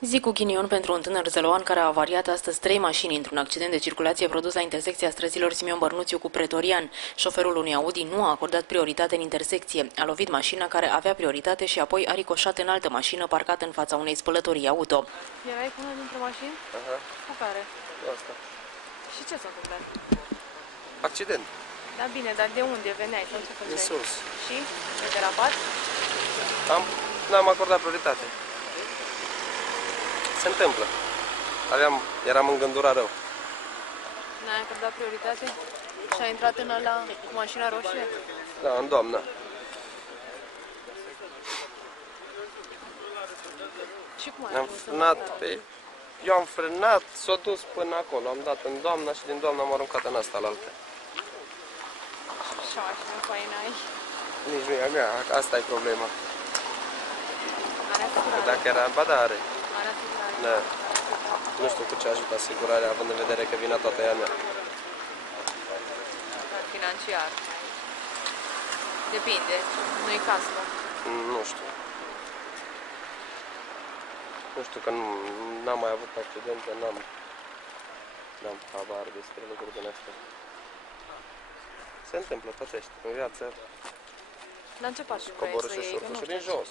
Zi cu ghinion pentru un tânăr zăloan care a avariat astăzi 3 mașini într-un accident de circulație produs la intersecția străzilor Simion Bărnuțiu cu Pretorian. Șoferul unui Audi nu a acordat prioritate în intersecție. A lovit mașina care avea prioritate și apoi a ricoșat în altă mașină parcată în fața unei spălătorii auto. Erai cu una dintre mașini? Aha, Cu care? asta. Și ce s-a întâmplat? Accident. Da, bine, dar de unde veneai sau ce făceai? Din sus. Și? Ai derapat? N-am acordat prioritate. Se întâmplă. Eram în gândura rău. N-ai acordat prioritate? Și ai intrat în ăla cu mașina roșie? Da, în doamnă. Și cum ai Am ajuns frânat în pe... Eu am frânat, s-a dus până acolo. Am dat în doamna și din doamna am aruncat în asta la altă. Și mașină faină ai? Nici nu e a mea, asta e problema. Are Că asigurare? dacă era, ba da, are. Are asigurare? Da. Are Nu știu cu ce ajută asigurarea, având în vedere că vina toată e a mea. asigurare financiar. Depinde, nu-i cască. Nu știu. Nu știu că n-am mai avut accidente, n-am habar despre lucruri din astea. Se întâmplă, pățești. În viață Dar în ce parte vrei coboră să și iei? Că șurcă nu și știu. din jos.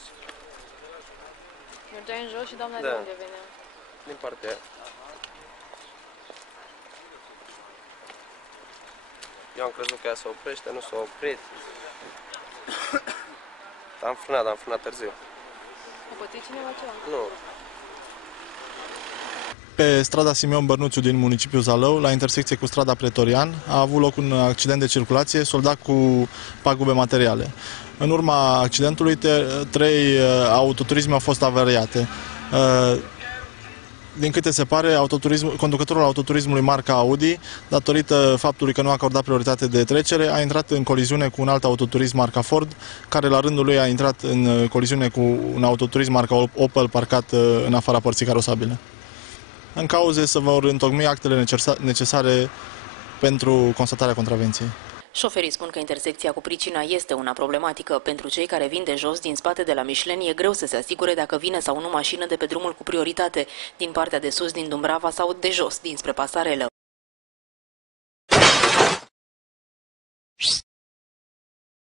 Mergeai în jos și doamna Da. de unde venea? Din partea aia. Eu am crezut că ea se oprește, nu s-a oprit. Am frânat târziu. A pătit cineva ceva? Nu. Pe strada Simion Bărnuțiu din municipiul Zalău, la intersecție cu strada Pretorian, a avut loc un accident de circulație soldat cu pagube materiale. În urma accidentului, 3 autoturisme au fost avariate. Din câte se pare, conducătorul autoturismului marca Audi, datorită faptului că nu a acordat prioritate de trecere, a intrat în coliziune cu un alt autoturism marca Ford, care la rândul lui a intrat în coliziune cu un autoturism marca Opel parcat în afara părții carosabile. În cauze se vor întocmi actele necesare pentru constatarea contravenției. Șoferii spun că intersecția cu pricina este una problematică. Pentru cei care vin de jos, din spate de la Mișleni, e greu să se asigure dacă vine sau nu mașină de pe drumul cu prioritate, din partea de sus, din Dumbrava sau de jos, dinspre Pasarelă.